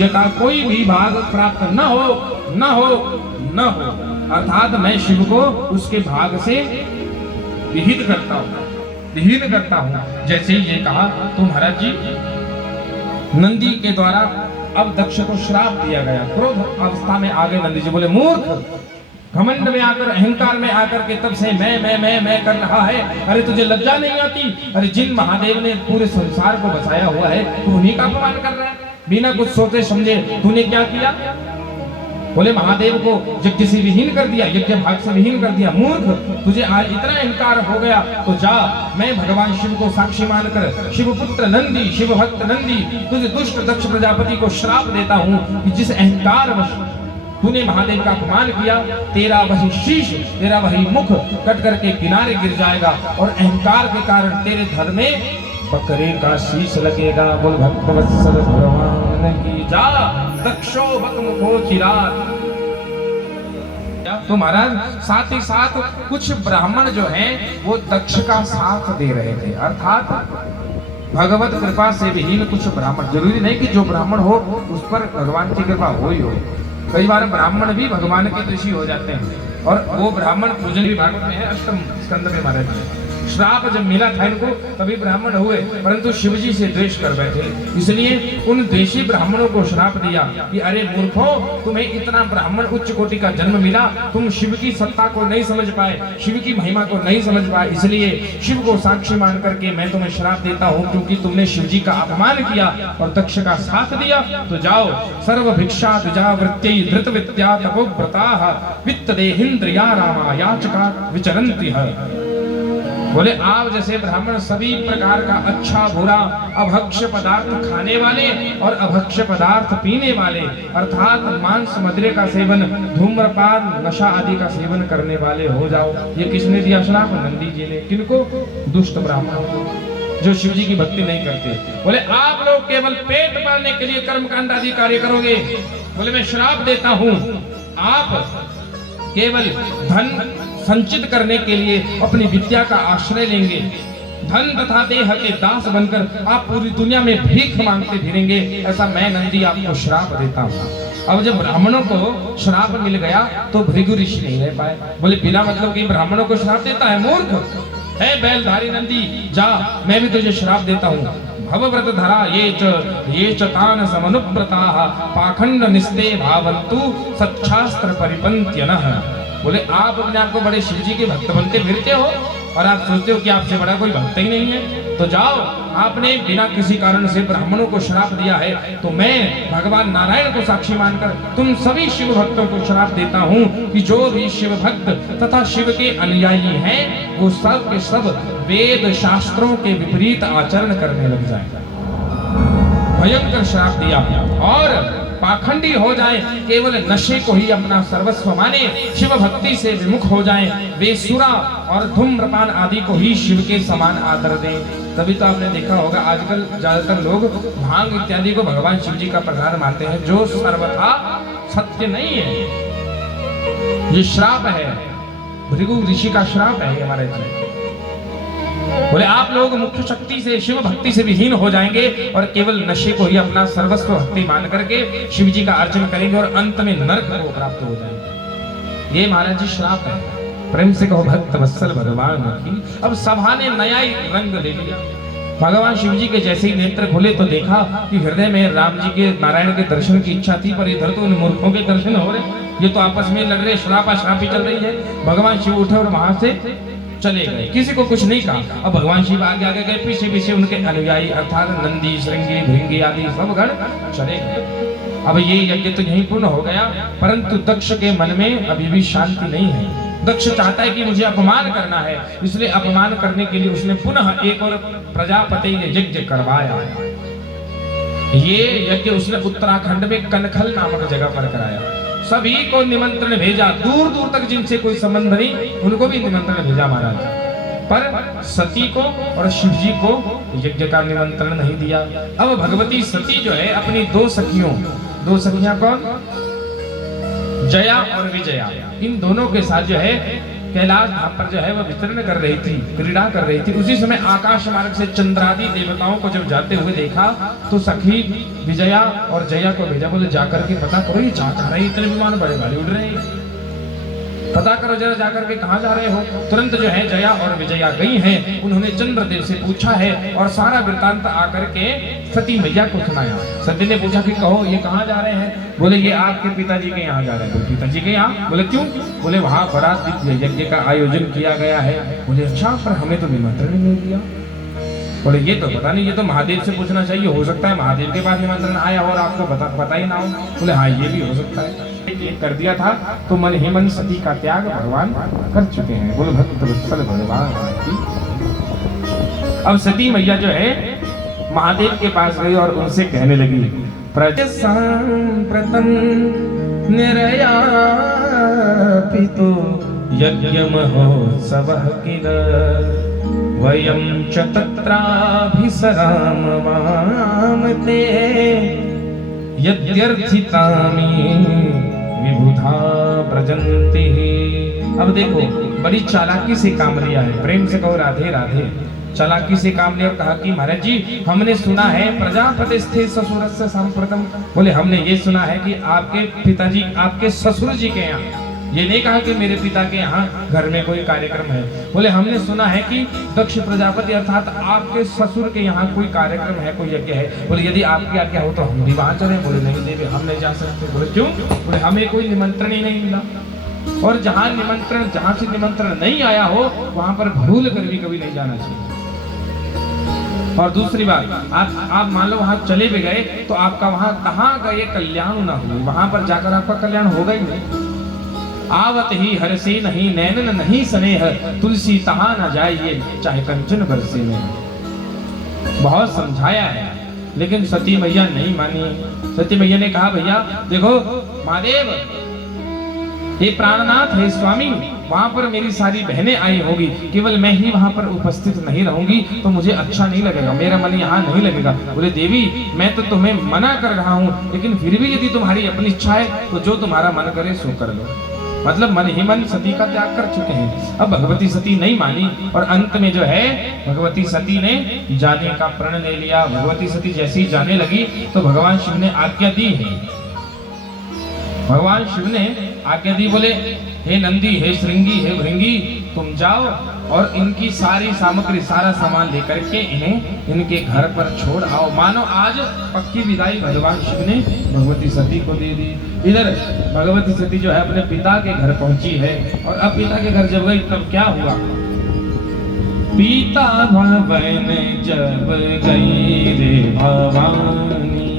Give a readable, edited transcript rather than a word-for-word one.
यज्ञ का कोई भी भाग प्राप्त न हो, न हो, न हो, अर्थात मैं शिव को उसके भाग से विहीन करता हूँ, विहीन करता हूँ। जैसे ये कहा तो महाराज जी नंदी के द्वारा अब दक्ष को श्राप दिया गया। क्रोध अवस्था में आ गए नंदी जी, बोले मूर्ख, घमंड में आकर, अहंकार में आकर के तब से मैं कर रहा है। अरे तुझे लज्जा नहीं आती? अरे जिन महादेव ने पूरे संसार को बसाया हुआ है तू उन्हीं का अपमान कर रहा है, बिना कुछ सोचे समझे। तूने क्या किया? बोले महादेव को यज्ञ से विहीन कर दिया, यज्ञ भाग से विहीन कर दिया। मूर्ख, तुझे आज इतना अहंकार हो गया तो जा, मैं भगवान शिव को साक्षी मानकर शिवपुत्र नंदी, शिव भक्त नंदी, तुझे दुष्ट दक्ष प्रजापति को श्राप देता हूँ कि जिस अहंकार वश तूने महादेव का अपमान किया, तेरा वही शीश, तेरा वही मुख कट करके किनारे गिर जाएगा और अहंकार के कारण तेरे धर में बकरे का शीश लगेगा। बोल भक्तवत्सल भगवान की जा, दक्षो भक्त मुखो चिराग। तो महाराज साथ ही साथ कुछ ब्राह्मण जो हैं वो दक्ष का साथ दे रहे थे, अर्थात भगवत कृपा से विहीन कुछ ब्राह्मण। जरूरी नहीं कि जो ब्राह्मण हो उस पर भगवान की कृपा हो ही हो, कई बार ब्राह्मण भी भगवान के द्वेषी हो जाते हैं। और वो ब्राह्मण पूजन भी भागवत में है, अष्टम स्कंद में महाराज श्राप जब मिला था इनको तभी ब्राह्मण हुए, परंतु शिवजी से द्वेष कर बैठे, इसलिए उन द्वेषी ब्राह्मणों को श्राप दिया कि अरे मूर्खों, तुम्हें इतना ब्राह्मण उच्च कोटि का जन्म मिला, तुम शिव की सत्ता को नहीं समझ पाए, शिव की महिमा को नहीं समझ पाए, इसलिए शिव को साक्षी मान करके मैं तुम्हें श्राप देता हूँ क्योंकि तुमने शिवजी का अपमान किया और दक्ष का साथ दिया। तो जाओ, सर्व भिक्षा द्विजा वृत्ति धृत विद्या तपोव्रताः वित्त देहिन्द्रिया रामा याचका विचरन्ति है। बोले आप जैसे ब्राह्मण सभी प्रकार का अच्छा बुरा अभक्ष्य पदार्थ खाने वाले और अभक्ष्य पदार्थ पीने वाले, अर्थात मांस मदिरे का सेवन, धूम्रपान, नशा आदि का सेवन करने वाले हो जाओ। ये किसने दिया श्राप? नंदी जी ने। किनको? दुष्ट ब्राह्मण जो शिव जी की भक्ति नहीं करते। बोले आप लोग केवल पेट पालने के लिए कर्मकांड आदि कार्य करोगे। बोले मैं श्राप देता हूँ, आप केवल धन संचित करने के लिए अपनी विद्या का आश्रय लेंगे, धन तथा देह के दास बनकर आप पूरी दुनिया में भीख मांगते फिरेंगे, ऐसा मैं नंदी आपको श्राप देता हूँ। अब जब ब्राह्मणों को श्राप मिल गया तो भृगु ऋषि नहीं रह पाए। बोले बिना मतलब कि ब्राह्मणों को श्राप देता है? मूर्ख है बैलधारी नंदी, जा मैं भी तुझे श्राप देता हूँ। भवव्रत धरा ये च तान समनुव्रताः पाखंड निस्ते भावन्तु सच्छास्त्र परिपन्त्यनः। बोले आप अपने आप को बड़े शिवजी के भक्त बनते फिरते हो और आप सोचते हो कि आपसे बड़ा कोई भक्त ही नहीं है। तो जाओ, आपने बिना किसी कारण से ब्राह्मणों को श्राप दिया है तो मैं भगवान नारायण को साक्षी मानकर तुम सभी शिव भक्तों को श्राप देता हूँ कि जो भी शिव भक्त तथा शिव के अनुयायी हैं वो सब के सब वेद शास्त्रों के विपरीत आचरण करने लग जाएगा। भयंकर श्राप दिया और पाखंडी हो जाए, केवल नशे को ही अपना सर्वस्व माने, शिव भक्ति से विमुख हो जाए, वे सुरा और धूम्रपान आदि को ही शिव के समान आदर दें। तभी तो आपने देखा होगा आजकल ज्यादातर लोग भांग इत्यादि को भगवान शिव जी का प्रसाद मानते हैं, जो सर्वथा सत्य नहीं है। ये श्राप है, भृगु ऋषि का श्राप है हमारे जी। बोले आप लोग मुख्य शक्ति से, शिव भक्ति से विहीन हो जाएंगे और केवल नशे को ही अपना सर्वस्व भक्ति मान करके शिव जी का अर्चन करेंगे और अंत में नरक को प्राप्त हो जाएंगे। ये महाराज जी श्राप है। प्रेम से कहो भक्त वत्सल भगवान की। अब सभा ने नया ही रंग ले लिया। भगवान शिव जी के जैसे ही नेत्र खोले तो देखा कि हृदय में राम जी के, नारायण के दर्शन की इच्छा थी, पर इधर तो उन मूर्खों के दर्शन हो रहे, ये तो आपस में लड़ रहे, श्रापी चल रही है। भगवान शिव उठे और वहां से चले गए, किसी को कुछ नहीं कहा। अब भगवान शिव आगे आगे गए, पीछे पीछे उनके अनुयायी अर्थात नंदी, श्रृंगी, भृंगी आदि सब गण चले गए। अब ये यज्ञ तो यहीं पूर्ण हो गया, परंतु दक्ष के मन में अभी भी शांति नहीं है। दक्ष चाहता है कि मुझे अपमान करना है, इसलिए अपमान करने के लिए उसने पुनः एक और प्रजापति यज्ञ करवाया। ये यज्ञ उसने उत्तराखंड में कनखल नामक जगह पर कराया। सभी को निमंत्रण भेजा, दूर दूर तक जिनसे कोई संबंध नहीं उनको भी निमंत्रण भेजा महाराज, पर सती को और शिव जी को यज्ञ का निमंत्रण नहीं दिया। अब भगवती सती जो है अपनी दो सखियां कौन? जया और विजया, इन दोनों के साथ जो है कैलाश धाम पर जो है वह विचरण कर रही थी, क्रीड़ा कर रही थी। उसी समय आकाश मार्ग से चंद्रादि देवताओं को जब जाते हुए देखा तो सखी विजया और जया को भेजा, बोले जाकर के पता करो ये जा रहे, इतने विमान बड़े भारी उड़ रहे हैं, पता करो जरा जाकर के कहाँ जा रहे हो। तुरंत जो है जया और विजया गई हैं, उन्होंने चंद्रदेव से पूछा है और सारा वृतांत आकर के सती मैया को सुनाया। सती ने पूछा कि कहो ये कहाँ जा रहे हैं? बोले ये आपके पिताजी के यहाँ जा रहे हैं। बोले पिताजी के यहाँ? बोले क्यों? बोले वहाँ बरात यज्ञ का आयोजन किया गया है। बोले अच्छा, पर हमें तो निमंत्रण नहीं दिया। बोले ये तो पता नहीं, ये तो महादेव से पूछना चाहिए, हो सकता है महादेव के पास निमंत्रण आया और आपको पता ही ना हो। बोले हाँ ये भी हो सकता है, ये कर दिया था तो मन ही मन सती का त्याग भगवान कर चुके हैं। बोले भक्त वत्सल भगवान। अब सती मैया जो है महादेव के पास गई और उनसे कहने लगी, प्रज सांप्रतम निरया पितु यज्ञ महोत्सवः किल वयं च तत्राभिसराम वामते यद्यर्थितामि विबुधा प्रजन्ति। अब देखो बड़ी चालाकी से काम लिया है, प्रेम से कहो राधे राधे। चालाकी से काम लिया और कहा कि महाराज जी हमने सुना है प्रजापतिस्थे ससुरस्य सांप्रतम। बोले हमने ये सुना है कि आपके पिताजी आपके ससुर जी के यहाँ, ये नहीं कहा कि मेरे पिता के यहाँ घर में कोई कार्यक्रम है। बोले हमने सुना है कि दक्ष प्रजापति अर्थात आपके ससुर के यहाँ कोई कार्यक्रम है, कोई यज्ञ है। बोले यदि आपकी आज्ञा हो तो हम भी वहां चले। बोले नहीं देवी हम नहीं जा सकते। बोले क्यों? बोले हमें कोई निमंत्रण ही नहीं मिला, और जहाँ से निमंत्रण नहीं आया हो वहां पर भूल कर भी कभी नहीं जाना चाहिए। और दूसरी बात, आप मान लो वहां चले भी गए तो आपका वहां कहाँ का ये कल्याण ना हुई, वहां पर जाकर आपका कल्याण होगा ही नहीं। आवत ही हर से नहीं नैनन नहीं स्नेह तुलसी तहा न जाइए चाहे कंचन बरसे में। बहुत समझाया है लेकिन सती मैया नहीं मानी। सती मैया ने कहा भैया देखो महादेव ये प्राणनाथ है स्वामी, वहां पर मेरी सारी बहनें आई होगी, केवल मैं ही वहां पर उपस्थित नहीं रहूंगी तो मुझे अच्छा नहीं लगेगा, मेरा मन यहाँ नहीं लगेगा। बोले देवी मैं तो तुम्हें मना कर रहा हूँ, लेकिन फिर भी यदि तुम्हारी अपनी इच्छा है तो जो तुम्हारा मन करे सो कर लो। मतलब मन ही मन सती का त्याग कर चुके हैं। अब भगवती सती नहीं मानी और अंत में जो है भगवती सती ने जाने का प्रण ले लिया। भगवती सती जैसे ही जाने लगी तो भगवान शिव ने आज्ञा दी है, भगवान शिव ने आज्ञा दी, बोले हे नंदी हे श्रृंगी हे भृंगी तुम जाओ और इनकी सारी सामग्री सारा सामान लेकर के इन्हें इनके घर पर छोड़ आओ। मानो आज पक्की विदाई भगवान शिव ने भगवती सती को दे दी। इधर भगवती सती जो है अपने पिता के घर पहुंची है और अब पिता के घर जब गई तब क्या हुआ? पिता भवन जब गई रे भवानी